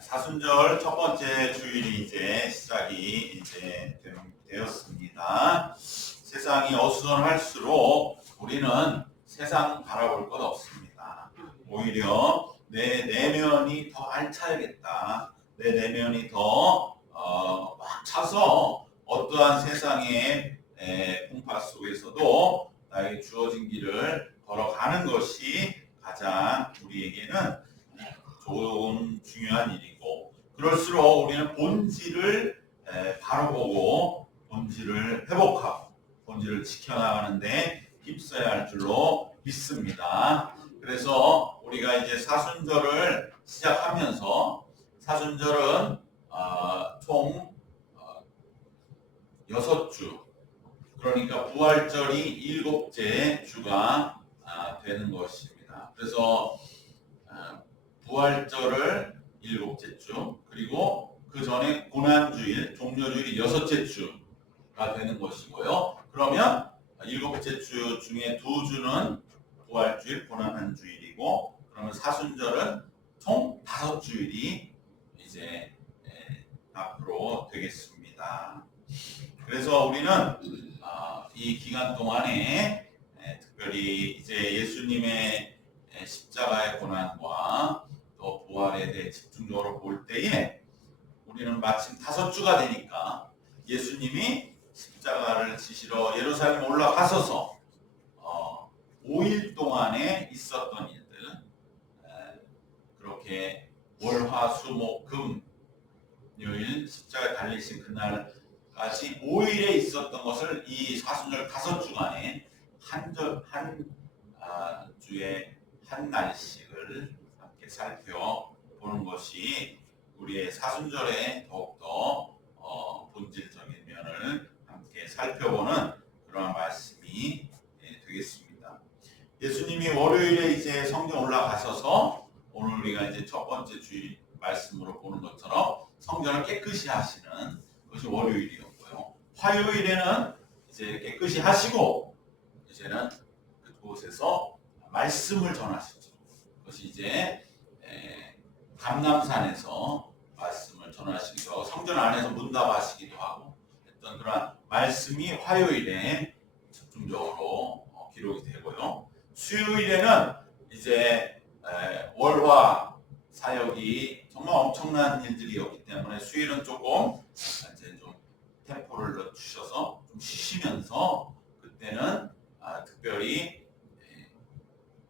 사순절 첫 번째 주일이 이제 시작이 되었습니다. 세상이 어수선할수록 우리는 세상 바라볼 것 없습니다. 오히려 내 내면이 더 알차야겠다. 내 내면이 더 꽉 차서 어떠한 세상의 풍파 속에서도 나에게 주어진 길을 걸어가는 것이 가장 우리에게는 좋은 중요한 일이고, 그럴수록 우리는 본질을 바로 보고 본질을 회복하고 본질을 지켜나가는데 힘써야 할 줄로 믿습니다. 그래서 우리가 이제 사순절을 시작하면서, 사순절은 총 6주, 그러니까 부활절이 7째 주가 되는 것입니다. 그래서 부활절을 7째 주, 그리고 그 전에 고난주일, 종려주일이 6째 주가 되는 것이고요. 그러면 7째 주 중에 2주는 부활주일, 고난한 주일이고, 그러면 사순절은 총 5주일이 이제 앞으로 되겠습니다. 그래서 우리는 이 기간 동안에 특별히 이제 예수님의 십자가의 고난과 또 부활에 대해 집중적으로 볼 때에, 우리는 마침 5주가 되니까 예수님이 십자가를 지시러 예루살렘 올라가셔서 5일 동안에 있었던 일들, 그렇게 월, 화, 수, 목, 금, 요일 십자가에 달리신 그날까지 5일에 있었던 것을 이 사순절 5주간에 한 주에 한 날씩을 함께 살펴보는 것이 우리의 사순절에 더욱더 본질적인 면을 함께 살펴보는 그러한 말씀이 되겠습니다. 예수님이 월요일에 이제 성전 올라가셔서, 오늘 우리가 이제 첫 번째 주일 말씀으로 보는 것처럼 성전을 깨끗이 하시는 것이 월요일이었고요. 화요일에는 이제 깨끗이 하시고 이제는 그곳에서 말씀을 전하시죠. 그것이 이제 감람산에서 말씀을 전하시기도 하고, 성전 안에서 문답하시기도 하고 했던 그런 말씀이 화요일에 집중적으로 기록이 되고요. 수요일에는 이제 월화 사역이 정말 엄청난 일들이었기 때문에 수요일은 조금 이제 좀 템포를 늦추셔서 좀 쉬시면서, 그때는 특별히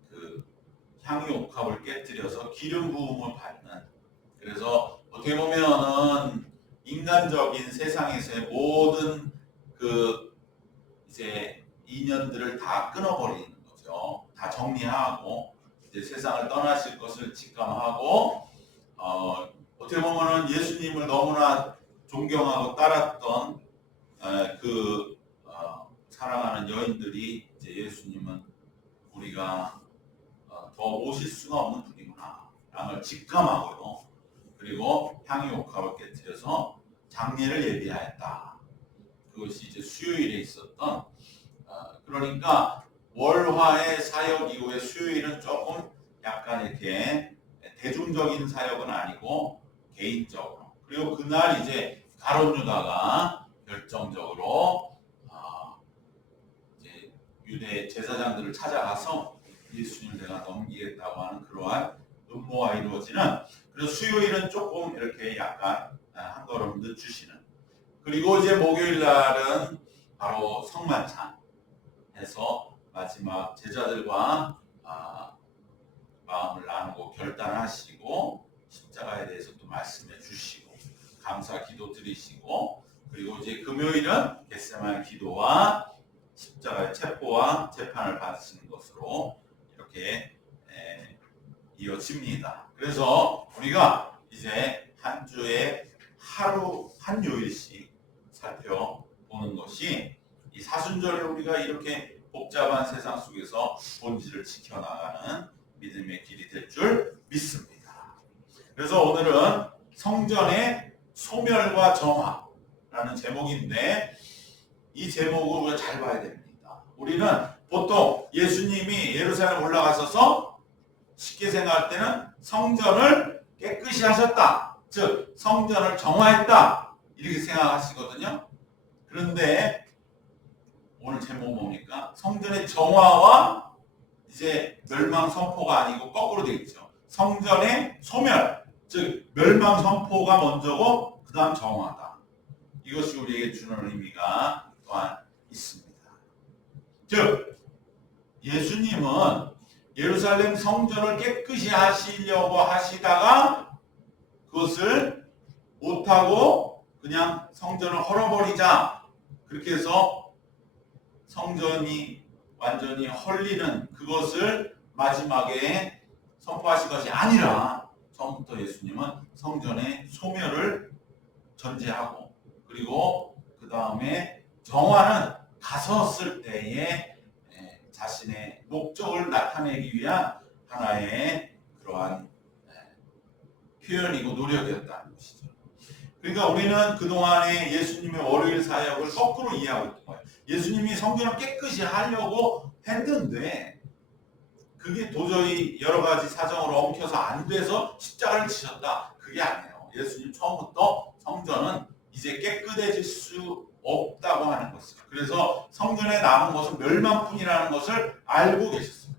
그 향유옥합을 깨뜨려서 기름 부음을 받는, 그래서 어떻게 보면은 인간적인 세상에서의 모든 그 이제 인연들을 다 끊어버리는 거죠. 다 정리하고 이제 세상을 떠나실 것을 직감하고, 어떻게 보면은 예수님을 너무나 존경하고 따랐던 사랑하는 여인들이 이제 예수님은 우리가 더 모실 수가 없는 분이구나 라는 걸 직감하고요. 그리고 향유옥합을 깨뜨려서 장례를 예비하였다. 그것이 이제 수요일에 있었던, 그러니까 월화의 사역 이후에 수요일은 조금 약간 이렇게 대중적인 사역은 아니고 개인적으로, 그리고 그날 이제 가룟 유다가 결정적으로 이제 유대 제사장들을 찾아가서 예수님을 내가 넘기겠다고 하는 그러한 음모가 이루어지는, 그래서 수요일은 조금 이렇게 약간 한 걸음 늦추시는, 그리고 이제 목요일 날은 바로 성만찬해서 마지막 제자들과 마음을 나누고 결단하시고 십자가에 대해서 또 말씀해 주시고 감사 기도 드리시고, 그리고 이제 금요일은 겟세마네 기도와 십자가의 체포와 재판을 받으시는 것으로 이렇게 이어집니다. 그래서 우리가 이제 한 주에 하루 한 요일씩 살펴보는 것이 이 사순절을 우리가 이렇게 복잡한 세상 속에서 본질을 지켜나가는 믿음의 길이 될 줄 믿습니다. 그래서 오늘은 성전의 소멸과 정화라는 제목인데, 이 제목을 우리가 잘 봐야 됩니다. 우리는 보통 예수님이 예루살렘 올라가셔서 쉽게 생각할 때는 성전을 깨끗이 하셨다, 즉 성전을 정화했다 이렇게 생각하시거든요. 그런데 오늘 제목 뭡니까? 성전의 정화와 이제 멸망 선포가 아니고 거꾸로 되어 있죠. 성전의 소멸, 즉 멸망 선포가 먼저고 그 다음 정화다. 이것이 우리에게 주는 의미가 또한 있습니다. 즉 예수님은 예루살렘 성전을 깨끗이 하시려고 하시다가 그것을 못하고 그냥 성전을 헐어버리자 그렇게 해서 성전이 완전히 헐리는 그것을 마지막에 선포하신 것이 아니라 처음부터 예수님은 성전의 소멸을 전제하고 그리고 그 다음에 정화는 가섰을 때에 자신의 목적을 나타내기 위한 하나의 그러한 표현이고 노력이었다는 것이죠. 그러니까 우리는 그동안에 예수님의 월요일 사역을 거꾸로 이해하고 있던 거예요. 예수님이 성전을 깨끗이 하려고 했는데 그게 도저히 여러 가지 사정으로 엉켜서 안 돼서 십자가를 지셨다. 그게 아니에요. 예수님 처음부터 성전은 이제 깨끗해질 수 없다고 하는 것이죠. 그래서 성전에 남은 것은 멸망뿐이라는 것을 알고 계셨어요.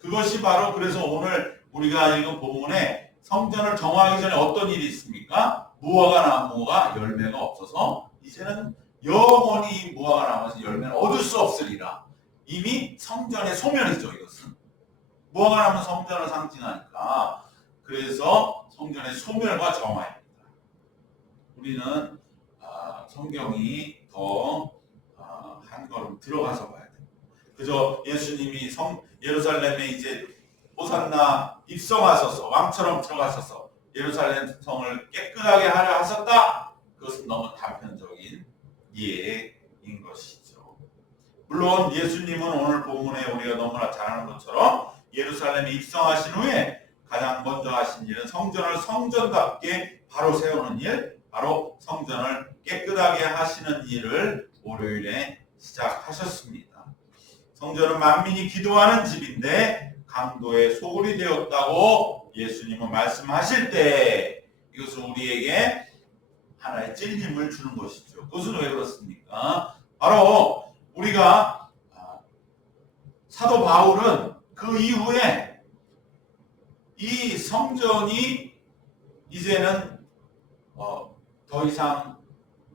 그것이 바로 그래서 오늘 우리가 읽은 본문에 성전을 정화하기 전에 어떤 일이 있습니까? 무화과 나무가 열매가 없어서 이제는 영원히 무화과 나무에서 열매를 얻을 수 없으리라. 이미 성전의 소멸이죠. 이것은 무화과 나무 성전을 상징하니까 그래서 성전의 소멸과 정화입니다. 우리는 성경이 더 한 걸음 들어가서 봐야 돼요. 그저 예수님이 예루살렘에 이제 호산나 입성하셔서 왕처럼 들어가셔서 예루살렘 성을 깨끗하게 하려 하셨다. 그것은 너무 단편적인 이해인 것이죠. 물론 예수님은 오늘 본문에 우리가 너무나 잘 아는 것처럼 예루살렘에 입성하신 후에 가장 먼저 하신 일은 성전을 성전답게 바로 세우는 일, 바로 성전을 깨끗하게 하시는 일을 월요일에 시작하셨습니다. 성전은 만민이 기도하는 집인데 강도의 소굴이 되었다고 예수님은 말씀하실 때 이것은 우리에게 하나의 찔림을 주는 것이죠. 그것은 왜 그렇습니까? 바로 우리가 사도 바울은 그 이후에 이 성전이 이제는 더 이상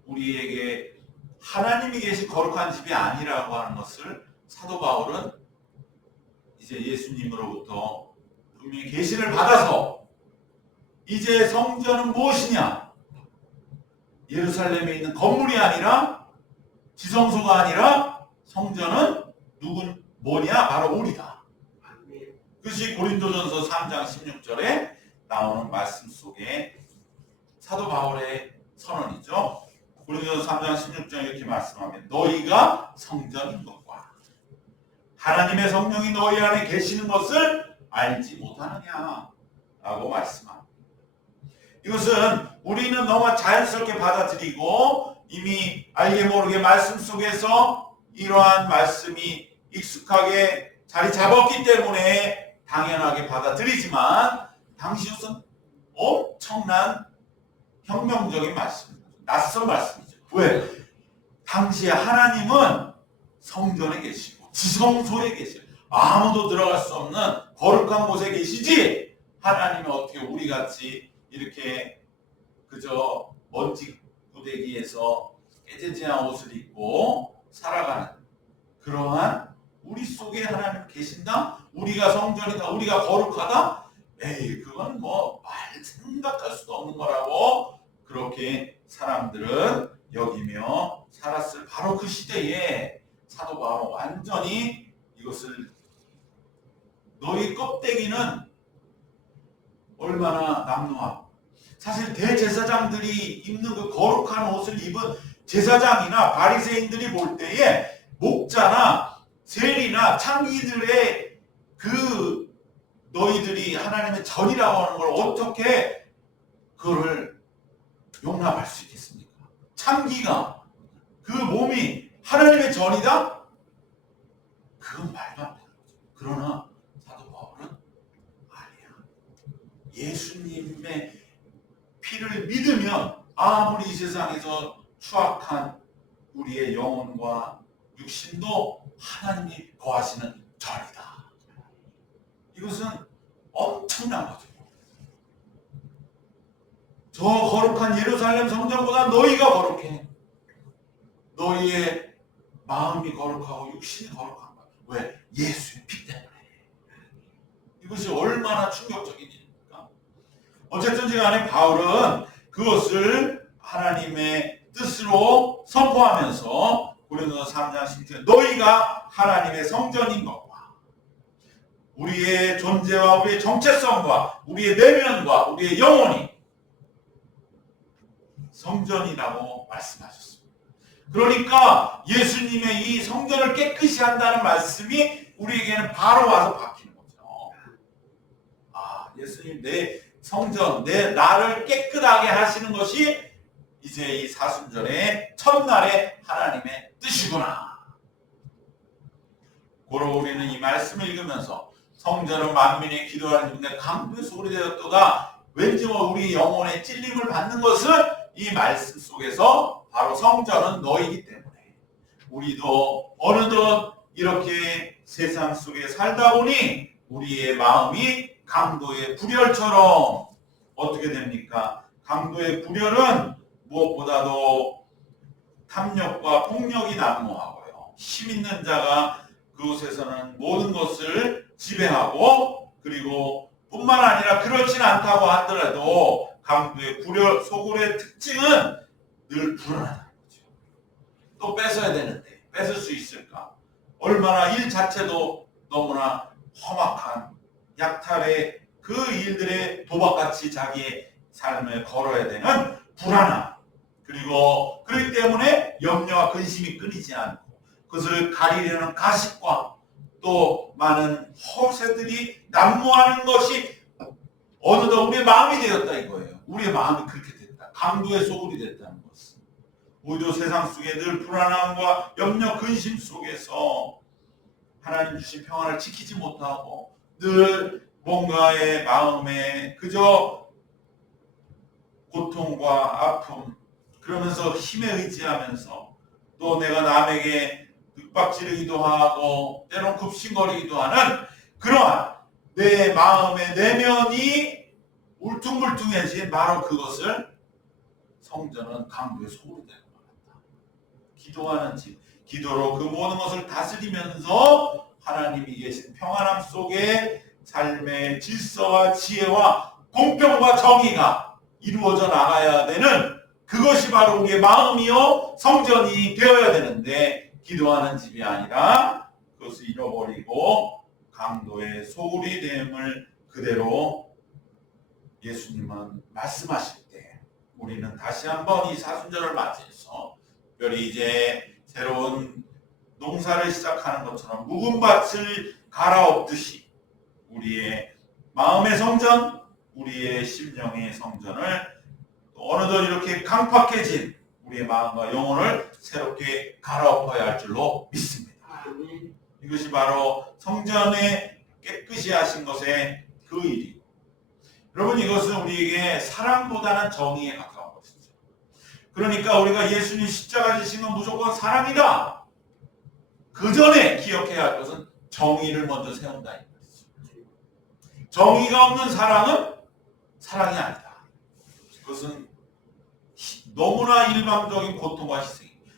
우리에게 하나님이 계신 거룩한 집이 아니라고 하는 것을 사도 바울은 이제 예수님으로부터 분명히 계시를 받아서 이제 성전은 무엇이냐? 예루살렘에 있는 건물이 아니라 지성소가 아니라 성전은 뭐냐? 바로 우리다. 그것이 고린도전서 3장 16절에 나오는 말씀 속에 사도 바울의 선언이죠. 고린도전서 3장 16절 이렇게 말씀하면 너희가 성전인 것과 하나님의 성령이 너희 안에 계시는 것을 알지 못하느냐라고 말씀합니다. 이것은 우리는 너무 자연스럽게 받아들이고 이미 알게 모르게 말씀 속에서 이러한 말씀이 익숙하게 자리 잡았기 때문에 당연하게 받아들이지만 당시로서는 엄청난 혁명적인 말씀입니다. 낯선 말씀이죠. 왜? 당시에 하나님은 성전에 계시고 지성소에 계시고 아무도 들어갈 수 없는 거룩한 곳에 계시지 하나님은 어떻게 우리같이 이렇게 그저 먼지 구데기에서 깨재재한 옷을 입고 살아가는 그러한 우리 속에 하나님 계신다? 우리가 성전이다? 우리가 거룩하다? 에이 그건 뭐 말 생각할 수도 없는 거라고 그렇게 사람들은 여기며 살았을 바로 그 시대에 사도 바울은 완전히 이것을 너희 껍데기는 얼마나 남루하고 사실 대제사장들이 입는 그 거룩한 옷을 입은 제사장이나 바리새인들이 볼 때에 목자나 세리나 창기들의 그 너희들이 하나님의 전이라고 하는 걸 어떻게 그거를 용납할 수 있겠습니까? 창기가 그 몸이 하나님의 전이다? 그건 말도 안 되는 거죠. 그러나 사도 바울은 아니야. 예수님의 피를 믿으면 아무리 이 세상에서 추악한 우리의 영혼과 육신도 하나님이 거하시는 전이다. 이것은 엄청난 거죠. 저 거룩한 예루살렘 성전보다 너희가 거룩해. 너희의 마음이 거룩하고 육신이 거룩한 거야. 왜? 예수의 피 때문에. 이것이 얼마나 충격적인 일입니까? 어쨌든 간에 바울은 그것을 하나님의 뜻으로 선포하면서 고린도서 3장 10절에 너희가 하나님의 성전인 것과 우리의 존재와 우리의 정체성과 우리의 내면과 우리의 영혼이 성전이라고 말씀하셨습니다. 그러니까 예수님의 이 성전을 깨끗이 한다는 말씀이 우리에게는 바로 와서 박히는 거죠. 아, 예수님 내 성전, 내 나를 깨끗하게 하시는 것이 이제 이 사순절의 첫날의 하나님의 뜻이구나. 고로 우리는 이 말씀을 읽으면서 성전은 만민이 기도하는 중에 강도의 소리 되었도다. 왠지 우리 영혼의 찔림을 받는 것은 이 말씀 속에서 바로 성전은 너희기 때문에 우리도 어느덧 이렇게 세상 속에 살다 보니 우리의 마음이 강도의 불혈처럼 어떻게 됩니까? 강도의 불혈은 무엇보다도 탐욕과 폭력이 난무하고요. 힘 있는 자가 그곳에서는 모든 것을 지배하고 그리고 뿐만 아니라 그렇진 않다고 하더라도 강도의 불혈, 소굴의 특징은 늘 불안하다는 거죠. 또 뺏어야 되는데 뺏을 수 있을까? 얼마나 일 자체도 너무나 험악한 약탈의 그 일들의 도박같이 자기의 삶을 걸어야 되는 불안함 그리고 그렇기 때문에 염려와 근심이 끊이지 않고 그것을 가리려는 가식과 또 많은 허세들이 난무하는 것이 어느덧 우리의 마음이 되었다 이거예요. 우리의 마음이 그렇게 됐다. 강도의 소굴이 됐다는 것은 우리도 세상 속에 늘 불안함과 염려 근심 속에서 하나님 주신 평안을 지키지 못하고 늘 뭔가의 마음에 그저 고통과 아픔 그러면서 힘에 의지하면서 또 내가 남에게 윽박지르기도 하고 때론 굽신거리기도 하는 그러한 내 마음의 내면이 울퉁불퉁해진 바로 그것을 성전은 강도의 소굴이 되는 것 같다. 기도하는 집, 기도로 그 모든 것을 다스리면서 하나님이 계신 평안함 속에 삶의 질서와 지혜와 공평과 정의가 이루어져 나가야 되는 그것이 바로 우리의 마음이요 성전이 되어야 되는데 기도하는 집이 아니라 그것을 잃어버리고 강도의 소굴이 됨을 그대로 예수님은 말씀하실 때 우리는 다시 한번 이 사순절을 맞이해서 특별히 이제 새로운 농사를 시작하는 것처럼 묵은 밭을 갈아엎듯이 우리의 마음의 성전, 우리의 심령의 성전을 어느덧 이렇게 강팍해진 우리의 마음과 영혼을 새롭게 갈아엎어야 할 줄로 믿습니다. 이것이 바로 성전에 깨끗이 하신 것의 그 일이고 여러분 이것은 우리에게 사랑보다는 정의에 가까운 것이죠. 그러니까 우리가 예수님 십자가 지신 건 무조건 사랑이다. 그 전에 기억해야 할 것은 정의를 먼저 세운다. 이 말이죠. 정의가 없는 사랑은 사랑이 아니다. 그것은 너무나 일방적인 고통과 희생입니다.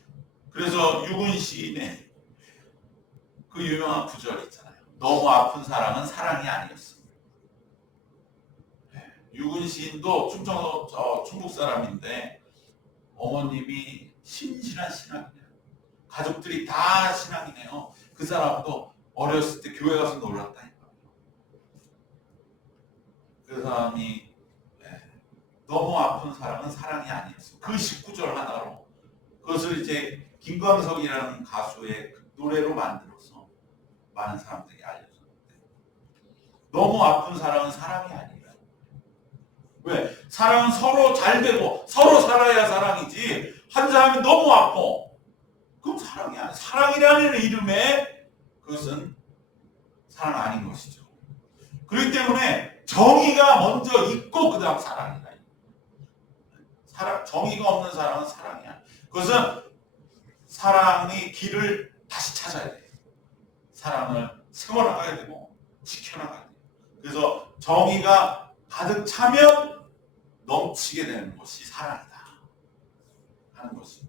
그래서 유근 시인의 그 유명한 구절 있잖아요. 너무 아픈 사랑은 사랑이 아니었습니다. 유근 시인도 충청도 충북 사람인데 어머님이 신실한 신앙이네요. 가족들이 다 신앙이네요. 그 사람도 어렸을 때 교회 가서 놀랐다니까요. 그 사람이 너무 아픈 사랑은 사랑이 아니었어. 그 19절 하나로 그것을 이제 김광석이라는 가수의 노래로 만들어서 많은 사람들이 알려줬는데 너무 아픈 사랑은 사랑이 아니라 왜? 사랑은 서로 잘 되고 서로 살아야 사랑이지 한 사람이 너무 아파 그럼 사랑이 아니야. 사랑이라는 이름에 그것은 사랑 아닌 것이죠. 그렇기 때문에 정의가 먼저 있고 그 다음 사랑이다. 정의가 없는 사랑은 사랑이야. 그것은 사랑의 길을 다시 찾아야 돼. 사랑을 세워나가야 되고 지켜나가야 돼. 그래서 정의가 가득 차면 넘치게 되는 것이 사랑이다 하는 것이.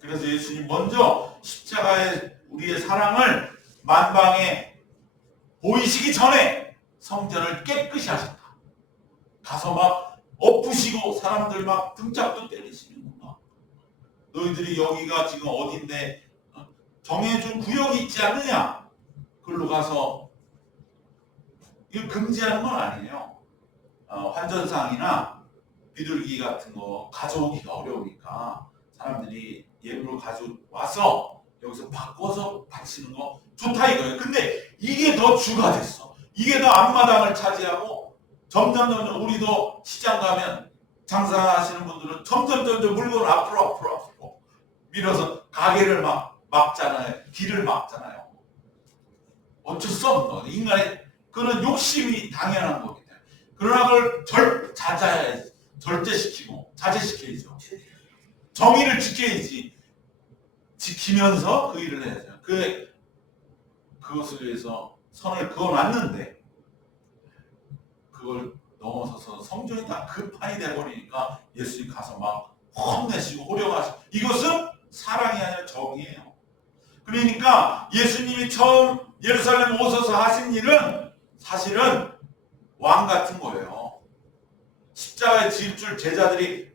그래서 예수님 먼저 십자가의 우리의 사랑을 만방에 보이시기 전에 성전을 깨끗이 하셨다. 가서 막 엎으시고 사람들 막 등짝도 때리시는구나. 너희들이 여기가 지금 어딘데 정해준 구역이 있지 않느냐? 그걸로 가서 이거 금지하는 건 아니에요. 환전상이나 비둘기 같은 거 가져오기가 어려우니까 사람들이 예물을 가져와서 여기서 바꿔서 바치는 거 좋다 이거예요. 근데 이게 더 주가 됐어. 이게 더 앞마당을 차지하고 점점 우리도 시장 가면 장사하시는 분들은 점점 물건을 앞으로 밀어서 가게를 막잖아요. 길을 막잖아요. 어쩔 수 없는 거. 인간의 그런 욕심이 당연한 겁니다. 그러나 그걸 절제시키고 자제시켜야죠. 정의를 지켜야지. 지키면서 그 일을 해야죠. 그것을 위해서 선을 그어놨는데 그걸 넘어서서 성전이 다 급판이 돼버리니까 예수님 가서 막 혼내시고 호령하시고 이것은 사랑이 아니라 정의예요. 그러니까 예수님이 처음 예루살렘 오셔서 하신 일은 사실은 왕 같은 거예요. 십자가에 질 줄 제자들이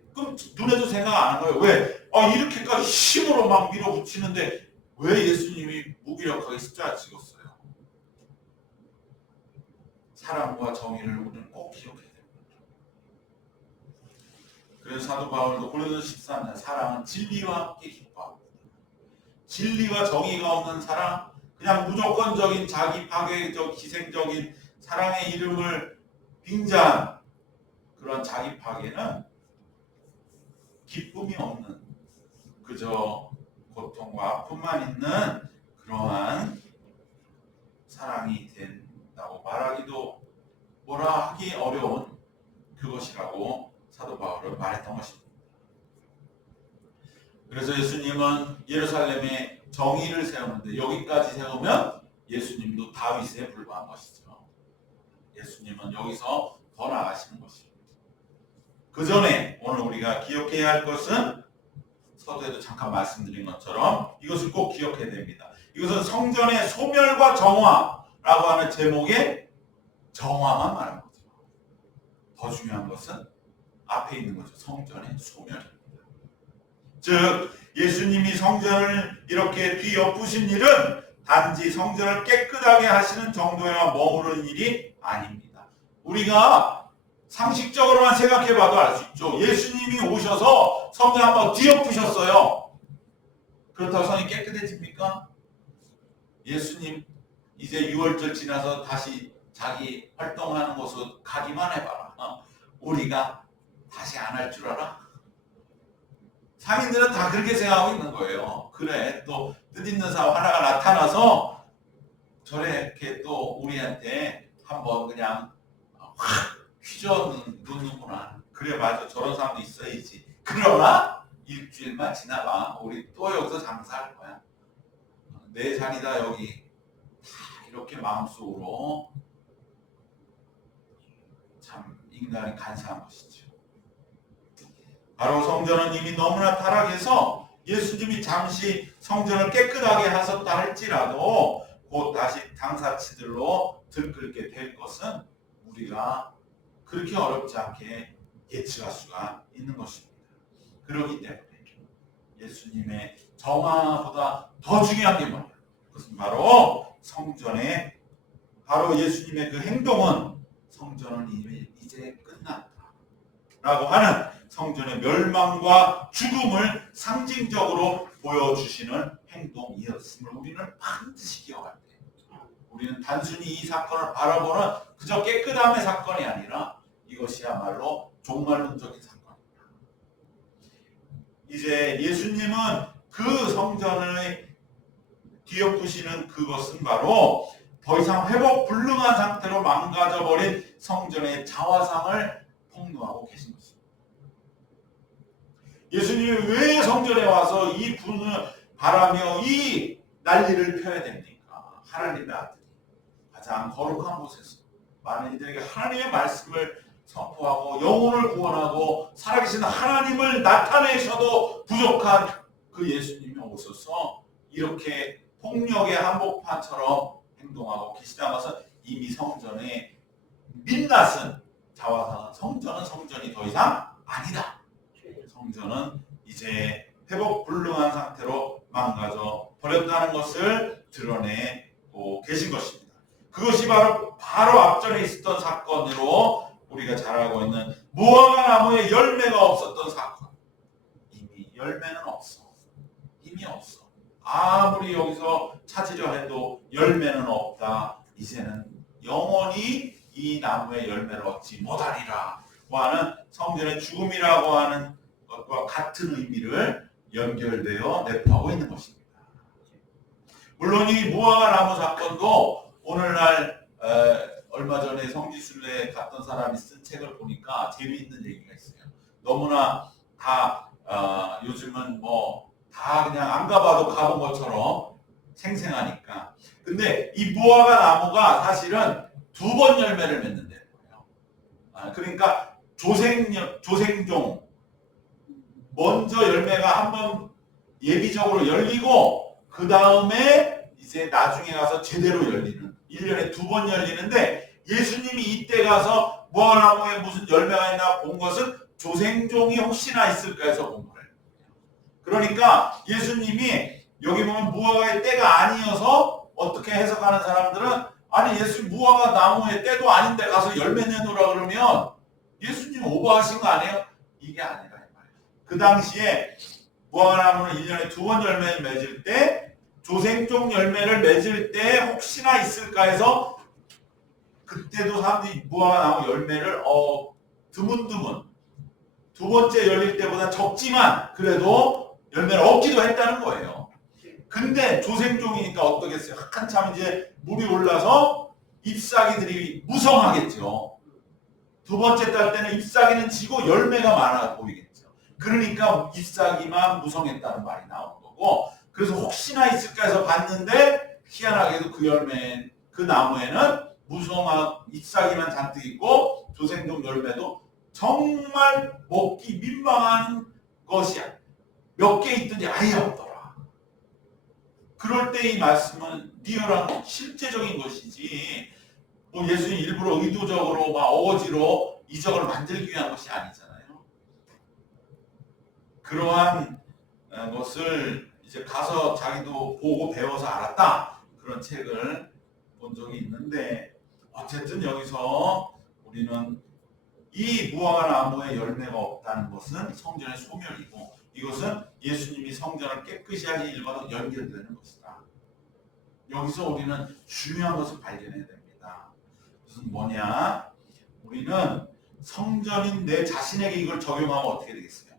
눈에도 생각 안 하는 거예요. 왜? 이렇게까지 힘으로 막 밀어붙이는데 왜 예수님이 무기력하게 십자가 찍었어요? 사랑과 정의를 우리는 꼭 기억해야 됩니다. 그래서 사도 바울도 고린도서 13장 사랑은 진리와 함께 기뻐합니다. 진리와 정의가 없는 사랑, 그냥 무조건적인 자기 파괴적 희생적인 사랑의 이름을 빙자한 그런 자기 파괴는 기쁨이 없는 그저 고통과 아픔만 있는 그러한 사랑이 된다고 말하기도 뭐라 하기 어려운 그것이라고 사도 바울은 말했던 것입니다. 그래서 예수님은 예루살렘에 정의를 세우는데 여기까지 세우면 예수님도 다윗에 불과한 것이죠. 예수님은 여기서 더 나아가시는 것입니다. 그 전에 오늘 우리가 기억해야 할 것은 서두에도 잠깐 말씀드린 것처럼 이것을 꼭 기억해야 됩니다. 이것은 성전의 소멸과 정화라고 하는 제목의 정화만 말하는 거죠. 더 중요한 것은 앞에 있는 거죠. 성전의 소멸입니다. 즉 예수님이 성전을 이렇게 뒤엎으신 일은 단지 성전을 깨끗하게 하시는 정도에만 머무르는 일이 아닙니다. 우리가 상식적으로만 생각해봐도 알 수 있죠. 예수님이 오셔서 성전 한번 뒤엎으셨어요. 그렇다고 성이 깨끗해집니까? 예수님 이제 6월절 지나서 다시 자기 활동하는 곳으로 가기만 해봐라. 우리가 다시 안 할 줄 알아? 상인들은 다 그렇게 생각하고 있는 거예요. 그래, 또 뜻있는 사람 하나가 나타나서 저렇게 또 우리한테 한번 그냥 확 휘저놓는구나. 그래, 맞아. 저런 사람도 있어야지. 그러나 일주일만 지나봐. 우리 또 여기서 장사할 거야. 내 자리다 여기. 다 이렇게 마음속으로 참 인간이 간사한 것이죠. 바로 성전은 이미 너무나 타락해서 예수님이 잠시 성전을 깨끗하게 하셨다 할지라도 곧 다시 장사치들로 들끓게 될 것은 우리가 그렇게 어렵지 않게 예측할 수가 있는 것입니다. 그렇기 때문에 예수님의 정화보다 더 중요한 게 뭐냐? 그것은 바로 성전의 바로 예수님의 그 행동은 성전은 이미 이제 끝났다 라고 하는 성전의 멸망과 죽음을 상징적으로 보여주시는 행동이었음을 우리는 반드시 기억할 때 우리는 단순히 이 사건을 바라보는 그저 깨끗함의 사건이 아니라 이것이야말로 종말론적인 사건입니다. 이제 예수님은 그 성전을 뒤엎으시는 그것은 바로 더 이상 회복 불능한 상태로 망가져버린 성전의 자화상을 폭로하고 계신 것입니다. 예수님이 왜 성전에 와서 이 분을 바라며 이 난리를 펴야 됩니까? 하나님의 아들이 가장 거룩한 곳에서 많은 이들에게 하나님의 말씀을 선포하고 영혼을 구원하고 살아계신 하나님을 나타내셔도 부족한 그 예수님이 오셔서 이렇게 폭력의 한복판처럼 행동하고 계시다 와서 이미 성전에 민낯은 자화상은 성전은 성전이 더 이상 아니다. 성전은 이제 회복 불능한 상태로 망가져 버렸다는 것을 드러내고 계신 것입니다. 그것이 바로 앞전에 있었던 사건으로 우리가 잘 알고 있는 무화과 나무에 열매가 없었던 사건. 이미 열매는 없어. 이미 없어. 아무리 여기서 찾으려 해도 열매는 없다. 이제는 영원히 이 나무의 열매를 얻지 못하리라 하는 성전의 죽음이라고 하는 것과 같은 의미를 연결되어 내포하고 있는 것입니다. 물론 이 무화과 나무 사건도 오늘날 얼마 전에 성지순례 갔던 사람이 쓴 책을 보니까 재미있는 얘기가 있어요. 너무나 다 요즘은 뭐 다 그냥 안 가봐도 가본 것처럼 생생하니까. 근데 이 무화과 나무가 사실은 2번 열매를 맺는다는 거예요. 그러니까 조생종 먼저 열매가 한번 예비적으로 열리고 그 다음에 이제 나중에 가서 제대로 열리는 1년에 2번 열리는데 예수님이 이때 가서 무화과나무에 무슨 열매가 있나 본 것은 조생종이 혹시나 있을까 해서 본 거예요. 그러니까 예수님이 여기 보면 무화과의 때가 아니어서 어떻게 해석하는 사람들은 아니 예수 무화과 나무의 때도 아닌데 가서 열매 내놓으라 그러면 예수님 오버하신 거 아니에요? 이게 아니라 그 당시에 무화과나무는 1년에 2번 열매를 맺을 때 조생종 열매를 맺을 때 혹시나 있을까 해서 그때도 사람들이 무화과나무 열매를 드문드문 2번째 열릴 때보다 적지만 그래도 열매를 얻기도 했다는 거예요. 근데 조생종이니까 어떠겠어요? 한참 이제 물이 올라서 잎사귀들이 무성하겠죠. 2번째 딸 때는 잎사귀는 지고 열매가 많아 보이겠죠. 그러니까 잎사귀만 무성했다는 말이 나온 거고, 그래서 혹시나 있을까 해서 봤는데 희한하게도 그 나무에는 무성한 잎사귀만 잔뜩 있고 조생종 열매도 정말 먹기 민망한 것이야. 몇 개 있든지 아예 없더라. 그럴 때 이 말씀은 리얼한 실제적인 것이지 뭐 예수님 일부러 의도적으로 막 어거지로 이적을 만들기 위한 것이 아니잖아요. 그러한 것을 이제 가서 자기도 보고 배워서 알았다. 그런 책을 본 적이 있는데 어쨌든 여기서 우리는 이 무화과 나무에 열매가 없다는 것은 성전의 소멸이고 이것은 예수님이 성전을 깨끗이 하신 일과도 연결되는 것이다. 여기서 우리는 중요한 것을 발견해야 됩니다. 그것은 뭐냐? 우리는 성전인 내 자신에게 이걸 적용하면 어떻게 되겠어요?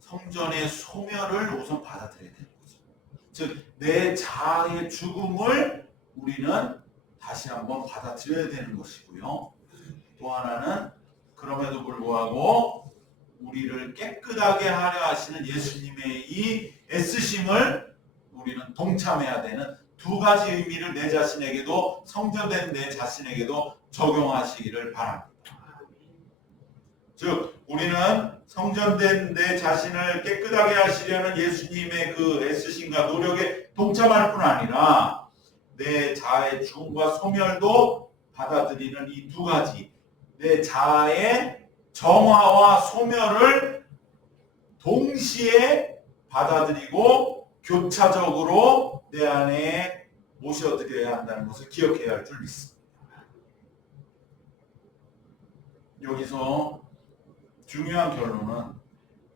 성전의 소멸을 우선 받아들여야 되는 거죠. 즉, 내 자아의 죽음을 우리는 다시 한번 받아들여야 되는 것이고요. 또 하나는 그럼에도 불구하고 우리를 깨끗하게 하려 하시는 예수님의 이 애쓰심을 우리는 동참해야 되는 2가지 의미를 내 자신에게도 성전된 내 자신에게도 적용하시기를 바랍니다. 즉 우리는 성전된 내 자신을 깨끗하게 하시려는 예수님의 그 애쓰심과 노력에 동참할 뿐 아니라 내 자아의 죽음과 소멸도 받아들이는 이 2가지 내 자아의 정화와 소멸을 동시에 받아들이고 교차적으로 내 안에 모셔드려야 한다는 것을 기억해야 할 줄 믿습니다. 여기서 중요한 결론은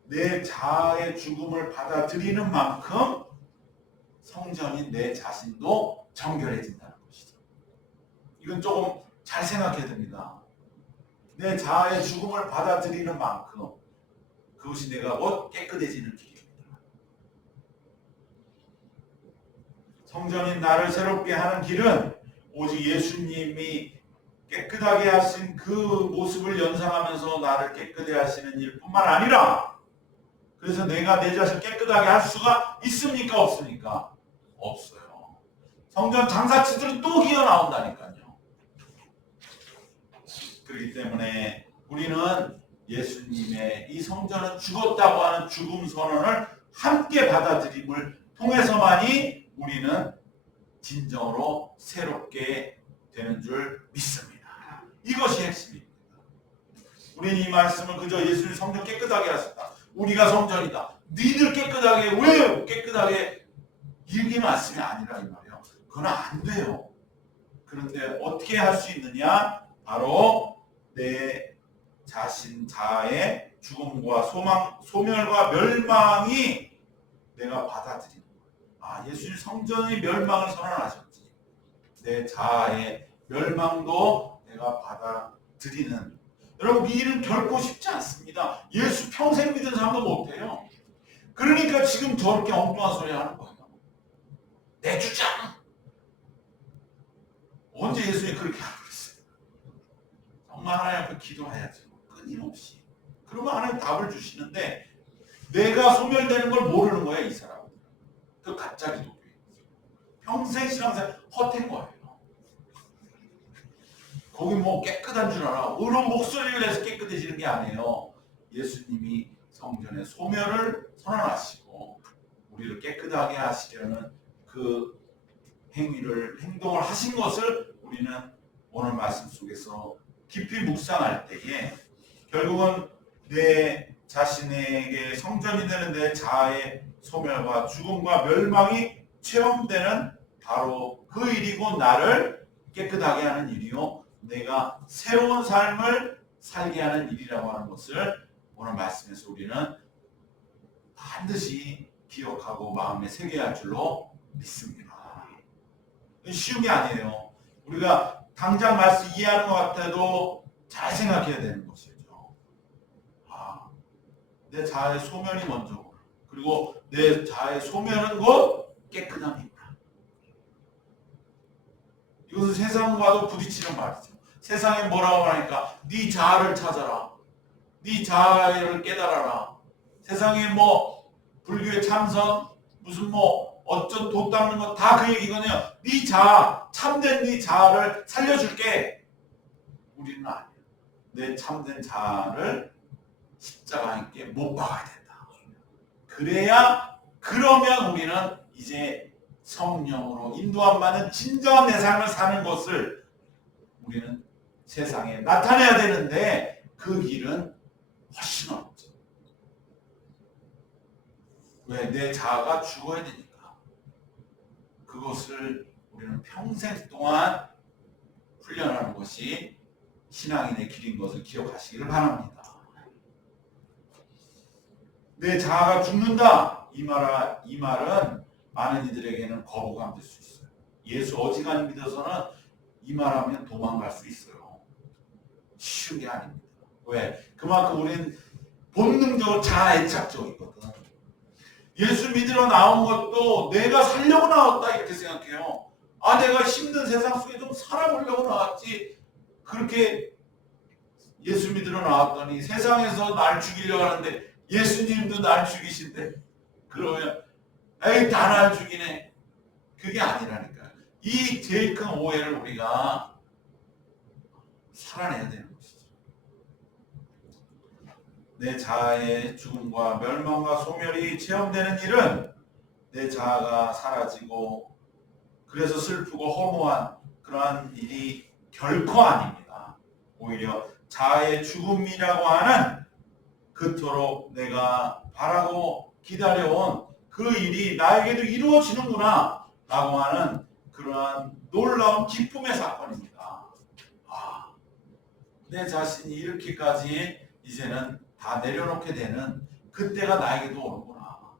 내 자아의 죽음을 받아들이는 만큼 성전인 내 자신도 정결해진다는 것이죠. 이건 조금 잘 생각해야 됩니다. 내 자아의 죽음을 받아들이는 만큼 그것이 내가 곧 깨끗해지는 길입니다. 성전인 나를 새롭게 하는 길은 오직 예수님이 깨끗하게 하신 그 모습을 연상하면서 나를 깨끗해 하시는 일뿐만 아니라, 그래서 내가 내 자신을 깨끗하게 할 수가 있습니까? 없습니까? 없어요. 성전 장사치들은 또 기어 나온다니까요. 그렇기 때문에 우리는 예수님의 이 성전은 죽었다고 하는 죽음 선언을 함께 받아들임을 통해서만이 우리는 진정으로 새롭게 되는 줄 믿습니다. 이것이 핵심입니다. 우리는 이 말씀을 그저 예수님 성전 깨끗하게 하셨다, 우리가 성전이다, 니들 깨끗하게, 왜 깨끗하게, 이렇게만 쓰면 아니라 이 말이에요. 그건 안 돼요. 그런데 어떻게 할 수 있느냐? 바로 내 자신 자아의 죽음과 소멸과 멸망이 내가 받아들이는 거예요. 예수님 성전의 멸망을 선언하셨지, 내 자아의 멸망도 내가 받아들이는. 여러분, 이 일은 결코 쉽지 않습니다. 예수 평생 믿은 사람도 못해요. 그러니까 지금 저렇게 엉뚱한 소리 하는 거예요. 내 주장. 언제 예수님이 그렇게 하고 그랬어요? 정말 하나님 앞에 기도해야죠, 끊임없이. 그러면 하나님 답을 주시는데, 내가 소멸되는 걸 모르는 거야, 이 사람은. 그 가짜 기독교예요. 평생 신앙생활 헛된 거예요. 거기 뭐 깨끗한 줄 알아. 의로운 목소리를 내서 깨끗해지는 게 아니에요. 예수님이 성전의 소멸을 선언하시고 우리를 깨끗하게 하시려는 그 행동을 하신 것을 우리는 오늘 말씀 속에서 깊이 묵상할 때에 결국은 내 자신에게 성전이 되는 내 자아의 소멸과 죽음과 멸망이 체험되는 바로 그 일이고, 나를 깨끗하게 하는 일이요, 내가 새로운 삶을 살게 하는 일이라고 하는 것을 오늘 말씀에서 우리는 반드시 기억하고 마음에 새겨야 할 줄로 믿습니다. 쉬운 게 아니에요. 우리가 당장 말씀 이해하는 것 같아도 잘 생각해야 되는 것이죠. 내 자아의 소멸이 먼저고, 그리고 내 자아의 소멸은 곧 깨끗함입니다. 이것은 세상과도 부딪히는 말이죠. 세상에 뭐라고 하니까 네 자아를 찾아라, 네 자아를 깨달아라. 세상에 뭐 불교의 참선, 무슨 뭐 어쩐 도 닦는 거 다 그 얘기거든요. 네 자아, 참된 네 자아를 살려줄게. 우리는 아니에요. 내 참된 자아를 십자가에 함께 못 박아야 된다. 그러면 우리는 이제 성령으로 인도함 받는 진정한 내 삶을 사는 것을 우리는 세상에 나타내야 되는데, 그 길은 훨씬 어렵죠. 왜? 내 자아가 죽어야 되니까. 그것을 우리는 평생 동안 훈련하는 것이 신앙인의 길인 것을 기억하시기를 바랍니다. 내 자아가 죽는다, 이 말은 많은 이들에게는 거부감 될 수 있어요. 예수 어지간히 믿어서는 이 말하면 도망갈 수 있어요. 쉬운 게 아닙니다. 왜? 그만큼 우리는 본능적으로 자아 애착적이거든. 예수 믿으러 나온 것도 내가 살려고 나왔다 이렇게 생각해요. 내가 힘든 세상 속에 좀 살아보려고 나왔지, 그렇게 예수 믿으러 나왔더니 세상에서 날 죽이려고 하는데 예수님도 날 죽이신대. 그러면 에이, 다 날 죽이네. 그게 아니라니까요. 이 제일 큰 오해를 우리가 살아내야 되는 것이죠. 내 자아의 죽음과 멸망과 소멸이 체험되는 일은 내 자아가 사라지고 그래서 슬프고 허무한 그러한 일이 결코 아닙니다. 오히려 자아의 죽음이라고 하는 그토록 내가 바라고 기다려온 그 일이 나에게도 이루어지는구나 라고 하는 그러한 놀라운 기쁨의 사건입니다. 내 자신이 이렇게까지 이제는 다 내려놓게 되는 그때가 나에게도 오는구나.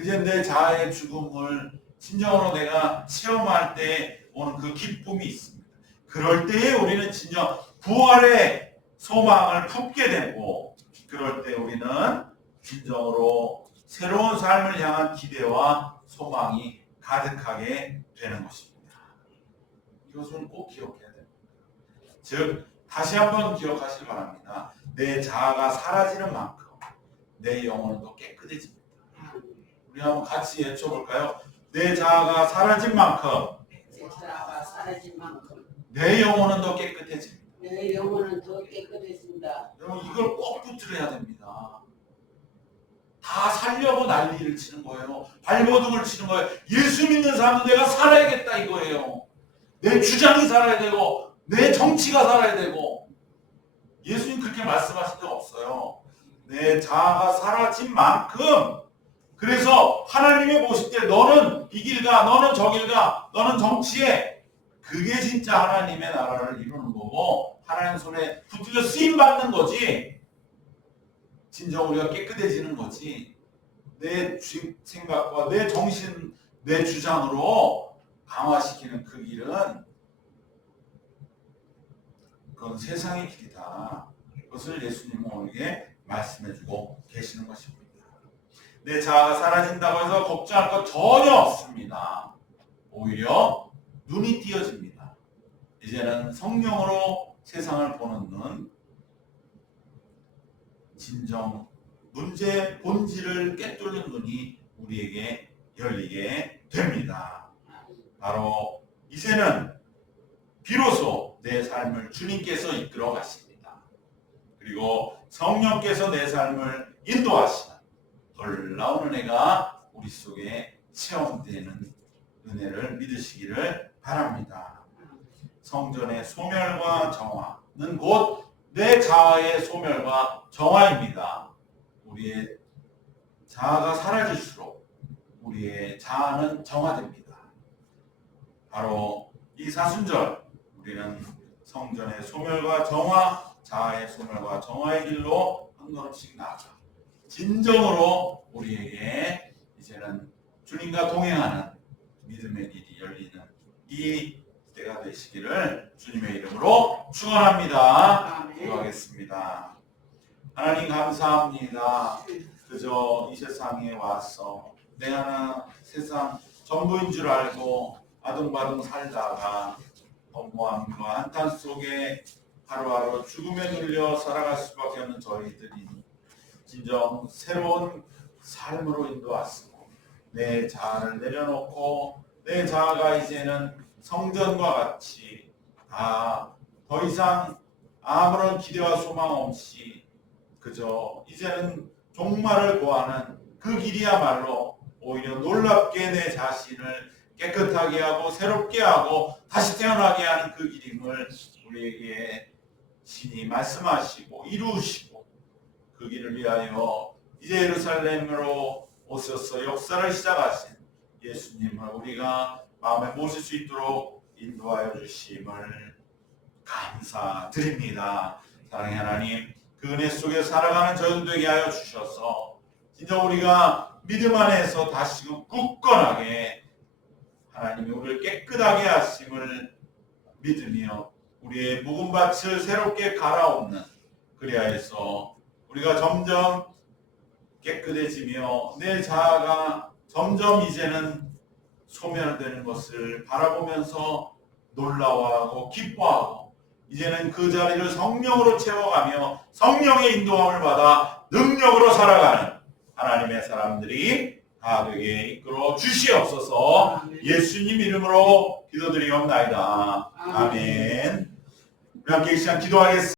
이제 내 자아의 죽음을 진정으로 내가 체험할 때 오는 그 기쁨이 있습니다. 그럴 때에 우리는 진정 부활의 소망을 품게 되고, 그럴 때 우리는 진정으로 새로운 삶을 향한 기대와 소망이 가득하게 되는 것입니다. 이것은 꼭 기억해야 됩니다. 즉 다시 한번 기억하시기 바랍니다. 내 자아가 사라지는 만큼 내 영혼은 더 깨끗해집니다. 우리 한번 같이 외쳐볼까요? 내 자아가 사라진 만큼 내 영혼은 더 깨끗해집니다. 내 영혼은 더 깨끗해진다. 여러분 이걸 꼭 붙들어야 됩니다. 다 살려고 난리를 치는 거예요. 발버둥을 치는 거예요. 예수 믿는 사람은 내가 살아야겠다 이거예요. 내 주장이 살아야 되고 내 정치가 살아야 되고. 예수님 그렇게 말씀하신 적 없어요. 내 자아가 사라진 만큼. 그래서 하나님이 보실 때 너는 이 길 가, 너는 저 길 가, 너는 정치해. 그게 진짜 하나님의 나라를 이루는 거고 하나님 손에 붙들려 쓰임 받는 거지. 진정 우리가 깨끗해지는 거지. 내 생각과 내 정신, 내 주장으로 강화시키는 그 길은 그건 세상의 길이다. 그것을 예수님은 우리에게 말씀해주고 계시는 것입니다. 내 자아가 사라진다고 해서 걱정할 것 전혀 없습니다. 오히려 눈이 띄어집니다. 이제는 성령으로 세상을 보는 눈, 진정 문제의 본질을 꿰뚫는 눈이 우리에게 열리게 됩니다. 바로 이제는 비로소 내 삶을 주님께서 이끌어 가십니다. 그리고 성령께서 내 삶을 인도하시는 놀라운 은혜가 우리 속에 체험되는 은혜를 믿으시기를 바랍니다. 성전의 소멸과 정화는 곧 내 자아의 소멸과 정화입니다. 우리의 자아가 사라질수록 우리의 자아는 정화됩니다. 바로 이 사순절 우리는 성전의 소멸과 정화, 자아의 소멸과 정화의 길로 한 걸음씩 나아가 진정으로 우리에게 이제는 주님과 동행하는 믿음의 길이 열리는 이 때가 되시기를 주님의 이름으로 축원합니다. 기도하겠습니다. 하나님 감사합니다. 그저 이 세상에 와서 내가 세상 전부인 줄 알고 아둥바둥 살다가 허무함과 한탄 속에 하루하루 죽음에 눌려 살아갈 수밖에 없는 저희들이 진정 새로운 삶으로 인도하시고 내 자아를 내려놓고 내 자아가 이제는 성전과 같이 더 이상 아무런 기대와 소망 없이 그저 이제는 종말을 구하는 그 길이야말로 오히려 놀랍게 내 자신을 깨끗하게 하고 새롭게 하고 다시 태어나게 하는 그 길임을 우리에게 신이 말씀하시고 이루시고 그 길을 위하여 이제 예루살렘으로 오셔서 역사를 시작하신 예수님을 우리가 마음에 모실 수 있도록 인도하여 주심을 감사드립니다. 사랑의 하나님, 그 은혜 속에 살아가는 저희들 되게 하여 주셔서 진짜 우리가 믿음 안에서 다시금 굳건하게 하나님이 우리를 깨끗하게 하심을 믿으며 우리의 묵은 밭을 새롭게 갈아엎는 그리하여서 우리가 점점 깨끗해지며 내 자아가 점점 이제는 소멸되는 것을 바라보면서 놀라워하고 기뻐하고 이제는 그 자리를 성령으로 채워가며 성령의 인도함을 받아 능력으로 살아가는 하나님의 사람들이 다 되게 이끌어 주시옵소서. 예수님 이름으로 기도드리옵나이다. 아멘. 우리 함께 이 시간 기도하겠습니다.